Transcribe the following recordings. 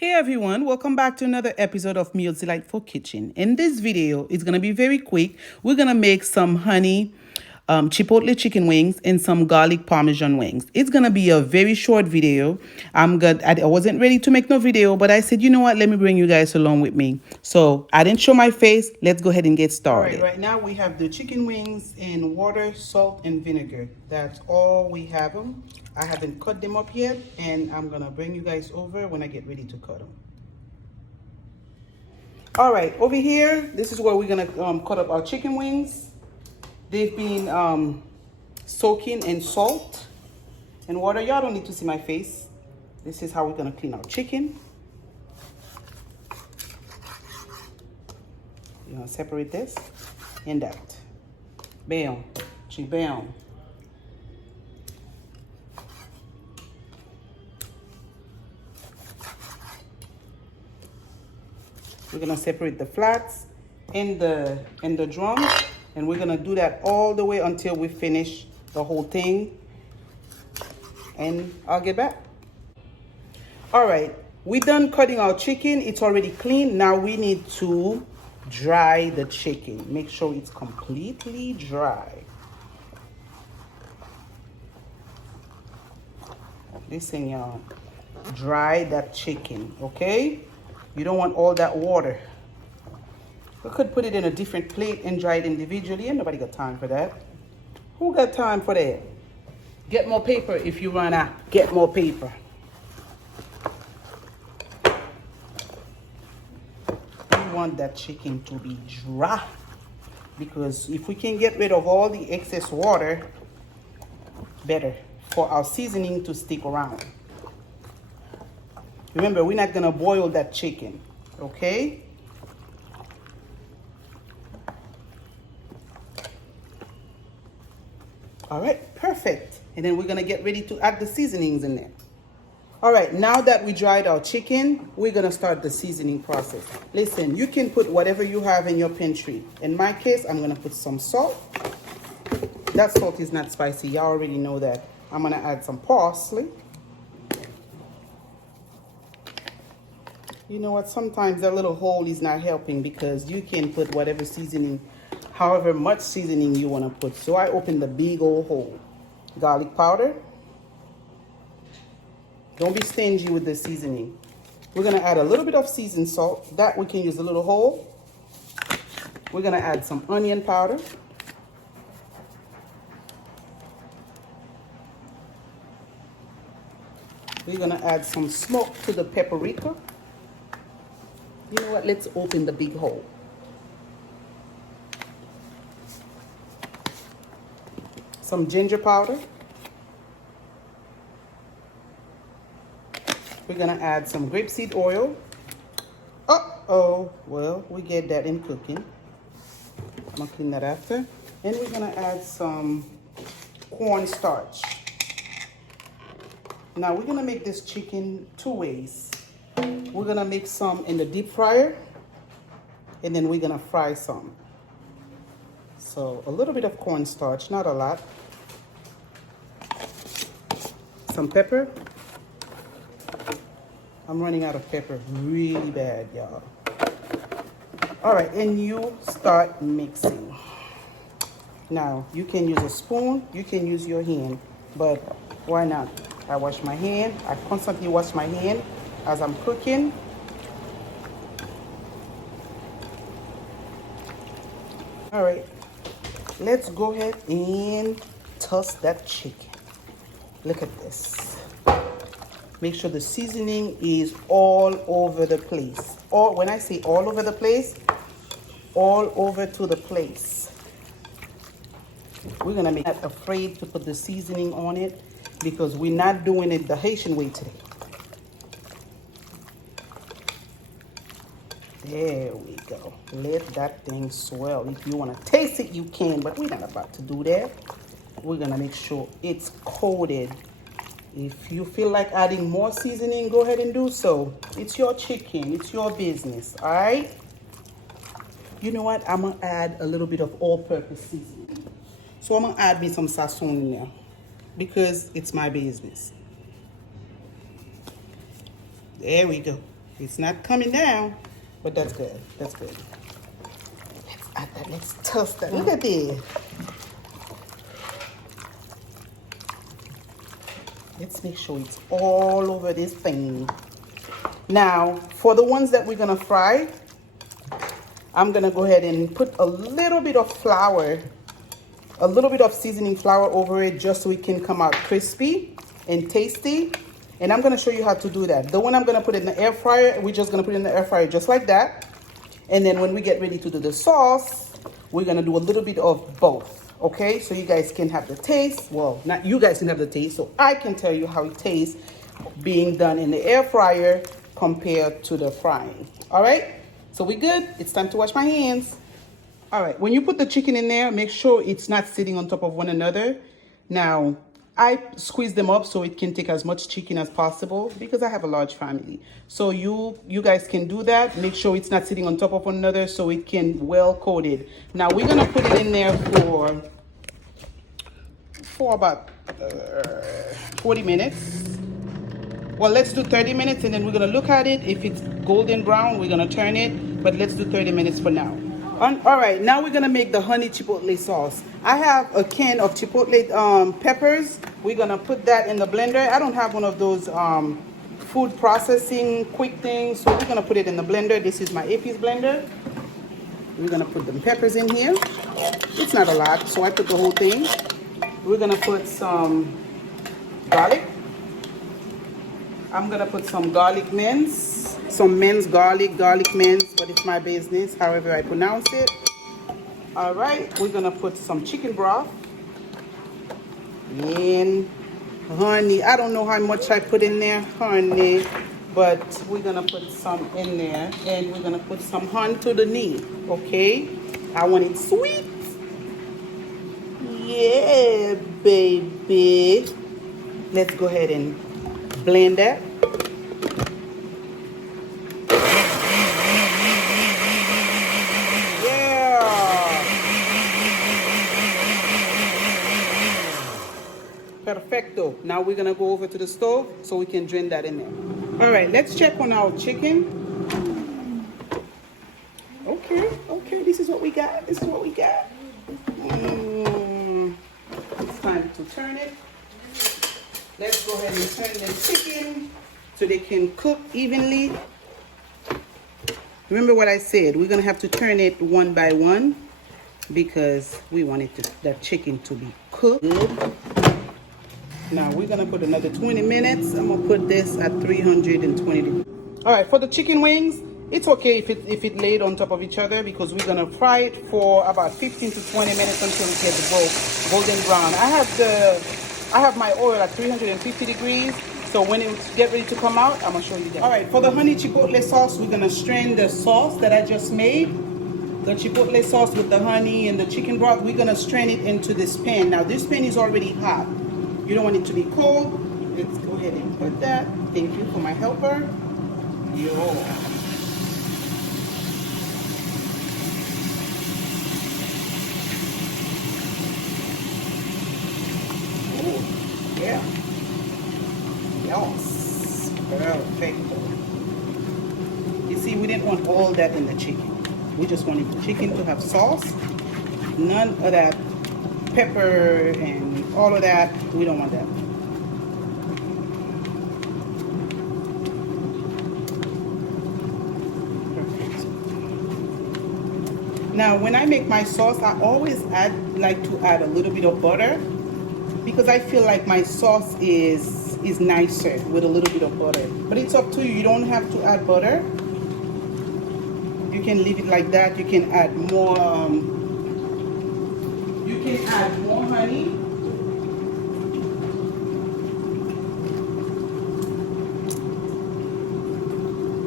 Hey everyone, welcome back to another episode of Meals Delightful Kitchen. In this video, it's going to be very quick. We're going to make some honey Chipotle chicken wings and some garlic Parmesan wings. It's going to be a very short video. I wasn't ready to make no video, but I said, you know what, let me bring you guys along with me. So I didn't show my face. Let's go ahead and get started. All right now we have the chicken wings in water, salt, and vinegar. That's all we have them. I haven't cut them up yet, and I'm gonna bring you guys over when I get ready to cut them. All right, over here, this is where we're gonna cut up our chicken wings. They've been soaking in salt and water. Y'all don't need to see my face. This is how we're gonna clean our chicken. You're gonna separate this and that. Bam, bam. We're gonna separate the flats and the drums, and we're gonna do that all the way until we finish the whole thing, and I'll get back. All right, we done cutting our chicken. It's already clean. Now we need to dry the chicken. Make sure it's completely dry. Listen, y'all, dry that chicken, okay? You don't want all that water. We could put it in a different plate and dry it individually, and nobody got time for that. Who got time for that? Get more paper if you run out. Get more paper. We want that chicken to be dry, because if we can get rid of all the excess water, better for our seasoning to stick around. Remember, we're not gonna boil that chicken, okay? All right, perfect. And then we're gonna get ready to add the seasonings in there. All right, now that we dried our chicken, we're gonna start the seasoning process. Listen, you can put whatever you have in your pantry. In my case, I'm gonna put some salt. That salt is not spicy, y'all already know that. I'm gonna add some parsley. You know what, sometimes that little hole is not helping, because you can put whatever seasoning, however much seasoning you want to put. So I opened the big old hole. Garlic powder. Don't be stingy with the seasoning. We're going to add a little bit of seasoned salt. That we can use a little hole. We're going to add some onion powder. We're going to add some smoke to the paprika. You know what? Let's open the big hole. Some ginger powder. We're gonna add some grapeseed oil. Uh-oh, well, we get that in cooking. I'm gonna clean that after. And we're gonna add some cornstarch. Now we're gonna make this chicken two ways. We're gonna make some in the deep fryer, and then we're gonna fry some. So a little bit of cornstarch, not a lot. Some pepper. I'm running out of pepper really bad, y'all. All right, and you start mixing. Now you can use a spoon, you can use your hand, but why not? I wash my hand. I constantly wash my hand as I'm cooking. All right, let's go ahead and toss that chicken. Look at this. Make sure the seasoning is all over the place. Or when I say all over the place, all over to the place. We're gonna make not afraid to put the seasoning on it, because we're not doing it the Haitian way today. There we go. Let that thing swell. If you want to taste it, you can, but we're not about to do that. We're going to make sure it's coated. If you feel like adding more seasoning, go ahead and do so. It's your chicken. It's your business, all right? You know what? I'm going to add a little bit of all-purpose seasoning. So I'm going to add me some sazon in there, because it's my business. There we go. It's not coming down, but that's good. That's good. Let's add that. Let's toast that. Look at this. Let's make sure it's all over this thing. Now, for the ones that we're gonna fry, I'm gonna go ahead and put a little bit of flour, a little bit of seasoning flour over it just so it can come out crispy and tasty. And I'm gonna show you how to do that. The one I'm gonna put in the air fryer, we're just gonna put it in the air fryer just like that. And then when we get ready to do the sauce, we're gonna do a little bit of both. Okay, so you guys can have the taste. Well, not you guys can have the taste, so I can tell you how it tastes being done in the air fryer compared to the frying. All right, so we good? It's time to wash my hands. All right, when you put the chicken in there, make sure it's not sitting on top of one another. Now, I squeeze them up so it can take as much chicken as possible because I have a large family. So you guys can do that. Make sure it's not sitting on top of one another so it can well coated. Now we're gonna put it in there for about 40 minutes. Well, let's do 30 minutes and then we're gonna look at it. If it's golden brown, we're gonna turn it, but let's do 30 minutes for now. All right, now we're gonna make the honey chipotle sauce. I have a can of chipotle peppers. We're gonna put that in the blender. I don't have one of those food processing quick things, so we're gonna put it in the blender. This is my Apis blender. We're gonna put the peppers in here. It's not a lot, so I put the whole thing. We're gonna put some garlic. I'm gonna put some garlic mince, some minced garlic mince, but it's my business, however I pronounce it. All right, we're gonna put some chicken broth and honey. I don't know how much I put in there, honey, but we're gonna put some in there, and we're gonna put some honey to the knee. Okay, I want it sweet. Yeah, baby. Let's go ahead and blend that. Perfecto. Now we're gonna go over to the stove so we can drain that in there. All right, let's check on our chicken. Okay, this is what we got. This is what we got. It's time to turn it. Let's go ahead and turn the chicken so they can cook evenly. Remember what I said, we're gonna have to turn it one by one because we want that chicken to be cooked. Now we're gonna put another 20 minutes. I'm gonna put this at 320 degrees. All right, for the chicken wings, it's okay if it laid on top of each other because we're gonna fry it for about 15 to 20 minutes until it gets golden brown. I have my oil at 350 degrees. So when it get ready to come out, I'm gonna show you that. All right, for the honey chipotle sauce, we're gonna strain the sauce that I just made. The chipotle sauce with the honey and the chicken broth, we're gonna strain it into this pan. Now this pan is already hot. You don't want it to be cold. Let's go ahead and put that. Thank you for my helper. Yo. Oh, yeah. Yes. Perfect. You see, we didn't want all that in the chicken. We just wanted the chicken to have sauce. None of that pepper and all of that. We don't want that. Perfect. Now, when I make my sauce, I always like to add a little bit of butter because I feel like my sauce is nicer with a little bit of butter. But it's up to you. You don't have to add butter. You can leave it like that. You can add more. You can add more honey.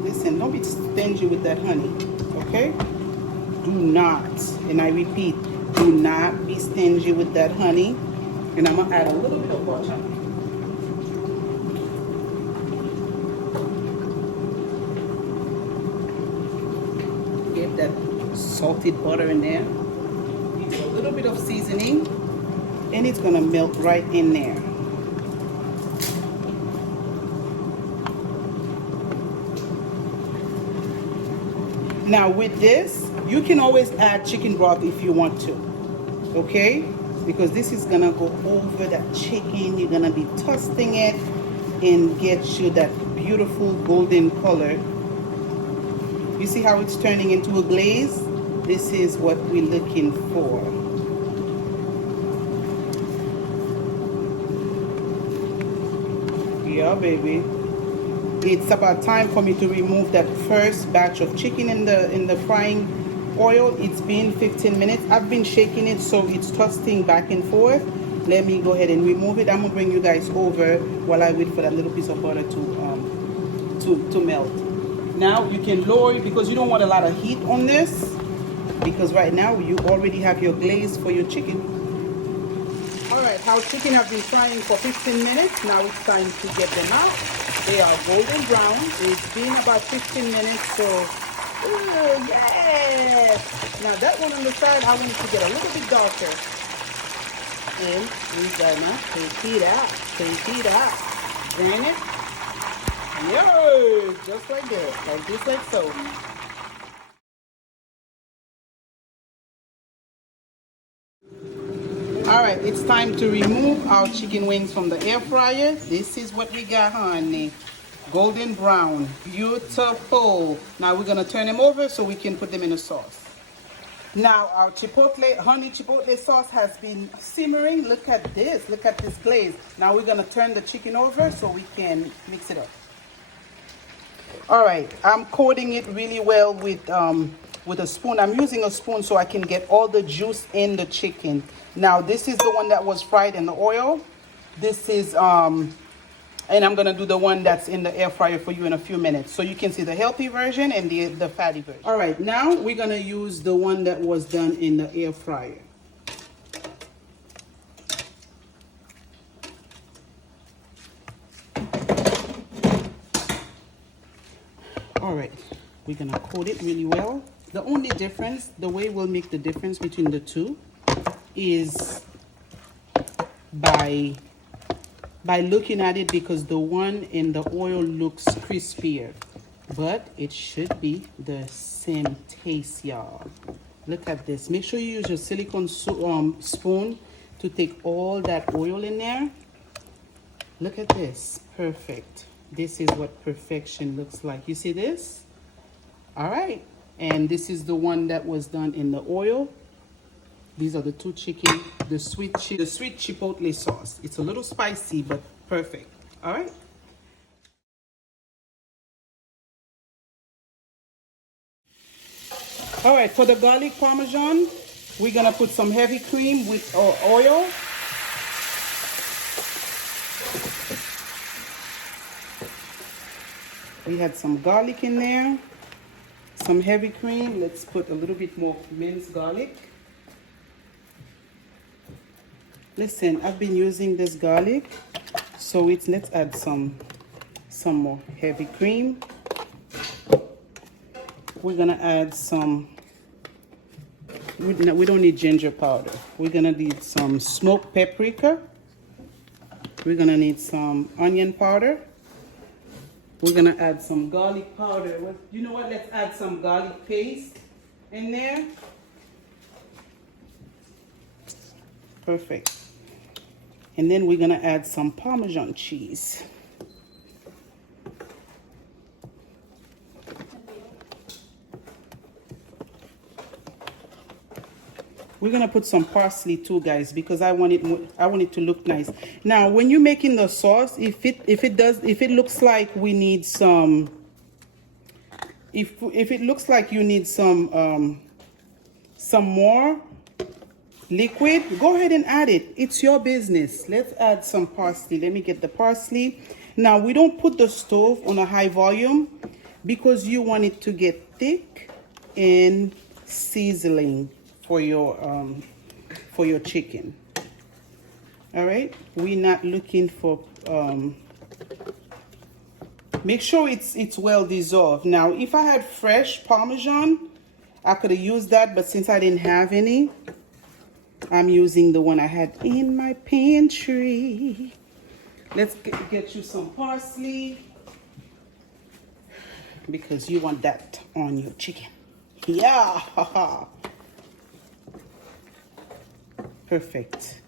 Listen, don't be stingy with that honey, okay? Do not, and I repeat, do not be stingy with that honey. And I'm gonna add a little bit of butter. Get that salted butter in there. A little bit of seasoning, and it's gonna melt right in there. Now with this, you can always add chicken broth if you want to, okay? Because this is gonna go over that chicken. You're gonna be toasting it and get you that beautiful golden color. You see how it's turning into a glaze? This is what we're looking for. Yeah, baby. It's about time for me to remove that first batch of chicken in the frying oil. It's been 15 minutes. I've been shaking it so it's toasting back and forth. Let me go ahead and remove it. I'm gonna bring you guys over while I wait for that little piece of butter to melt. Now you can lower it because you don't want a lot of heat on this, because right now you already have your glaze for your chicken. Alright, our chicken have been frying for 15 minutes. Now it's time to get them out. They are golden brown. It's been about 15 minutes, so ooh, yes! Now that one on the side, I want it to get a little bit darker. And we're gonna take it out. Drain it. Yes! Just like that. Just like so. Alright, it's time to remove our chicken wings from the air fryer. This is what we got, honey. Golden brown. Beautiful. Now we're going to turn them over so we can put them in a sauce. Now our chipotle, honey chipotle sauce has been simmering. Look at this. Look at this glaze. Now we're going to turn the chicken over so we can mix it up. Alright, I'm coating it really well with a spoon. I'm using a spoon so I can get all the juice in the chicken. Now this is the one that was fried in the oil. This is and I'm gonna do the one that's in the air fryer for you in a few minutes, so you can see the healthy version and the fatty version. All right, now we're gonna use the one that was done in the air fryer. All right, we're gonna coat it really well. The only difference, the way we'll make the difference between the two is by looking at it, because the one in the oil looks crispier, but it should be the same taste, y'all. Look at this. Make sure you use your silicone spoon to take all that oil in there. Look at this. Perfect. This is what perfection looks like. You see this? All right. And this is the one that was done in the oil. These are the two chicken, the sweet chipotle sauce. It's a little spicy, but perfect. All right. All right, for the garlic parmesan, we're gonna put some heavy cream with oil. We had some garlic in there, some heavy cream. Let's put a little bit more minced garlic. Listen, I've been using this garlic, so let's add some more heavy cream. We're gonna add some, we don't need ginger powder. We're gonna need some smoked paprika. We're gonna need some onion powder. We're gonna add some garlic powder. Well, you know what, let's add some garlic paste in there. Perfect. And then we're gonna add some Parmesan cheese. We're gonna put some parsley too, guys, because I want it to look nice. Now, when you're making the sauce, if it looks like we need some, if it looks like you need some more liquid, go ahead and add it. It's your business. Let's add some parsley. Let me get the parsley. Now, we don't put the stove on a high volume because you want it to get thick and sizzling for your chicken. All right, we're not looking for make sure it's well dissolved. Now, if I had fresh Parmesan, I could have used that, but since I didn't have any, I'm using the one I had in my pantry. Let's get you some parsley, because you want that on your chicken. Yeah. Perfect.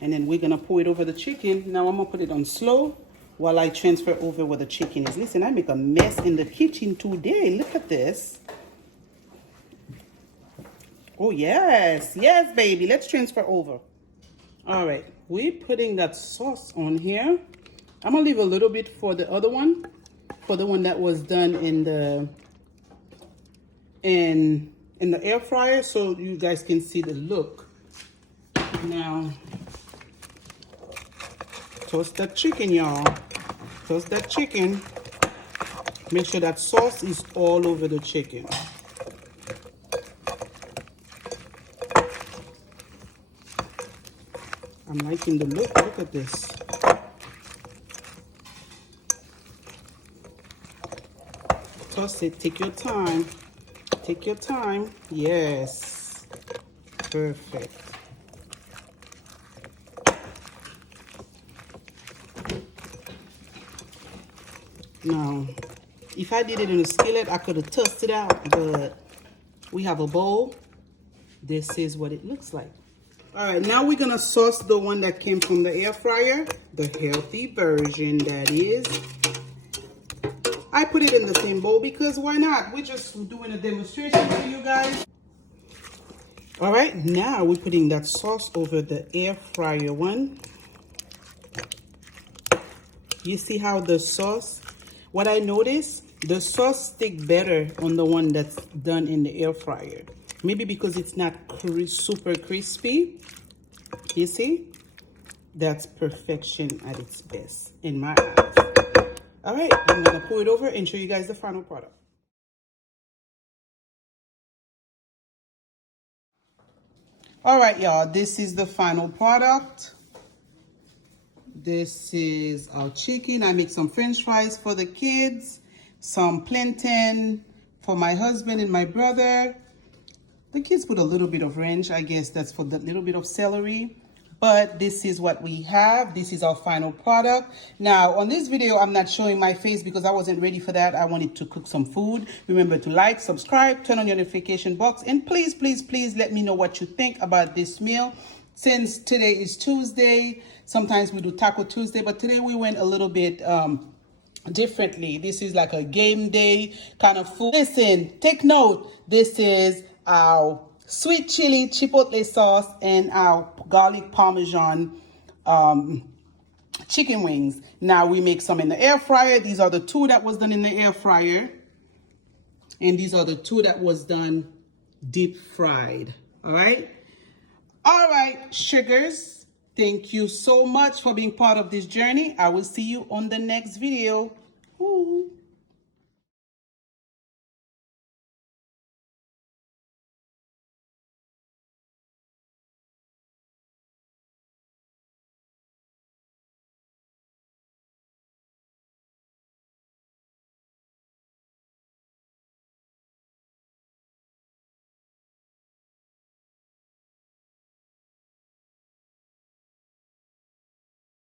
And then we're gonna pour it over the chicken. Now I'm gonna put it on slow while I transfer over where the chicken is. Listen, I make a mess in the kitchen today. Look at this. Oh yes, yes, baby. Let's transfer over. All right, we're putting that sauce on here. I'm gonna leave a little bit for the other one, for the one that was done in the air fryer, so you guys can see the look. Now, toast that chicken, y'all. Toast that chicken. Make sure that sauce is all over the chicken. I'm liking the look. Look at this. Toss it. Take your time. Take your time. Yes. Perfect. Now, if I did it in a skillet, I could have tossed it out, but we have a bowl. This is what it looks like. All right, now we're gonna sauce the one that came from the air fryer, the healthy version, that is. I put it in the same bowl because why not? We're just doing a demonstration for you guys. All right, now we're putting that sauce over the air fryer one. You see how the sauce, what I noticed, the sauce stick better on the one that's done in the air fryer. Maybe because it's not super crispy. You see? That's perfection at its best in my eyes. All right, I'm gonna pour it over and show you guys the final product. All right, y'all, this is the final product. This is our chicken. I make some French fries for the kids, some plantain for my husband and my brother. The kids put a little bit of ranch. I guess that's for the little bit of celery. But this is what we have. This is our final product. Now, on this video, I'm not showing my face because I wasn't ready for that. I wanted to cook some food. Remember to like, subscribe, turn on your notification box, and please, please, please let me know what you think about this meal. Since today is Tuesday, sometimes we do Taco Tuesday, but today we went a little bit differently. This is like a game day kind of food. Listen, take note. This is our sweet chili chipotle sauce and our garlic parmesan chicken wings. Now we make some in the air fryer. These are the two that was done in the air fryer. And these are the two that was done deep fried. All right. All right, sugars. Thank you so much for being part of this journey. I will see you on the next video. Ooh.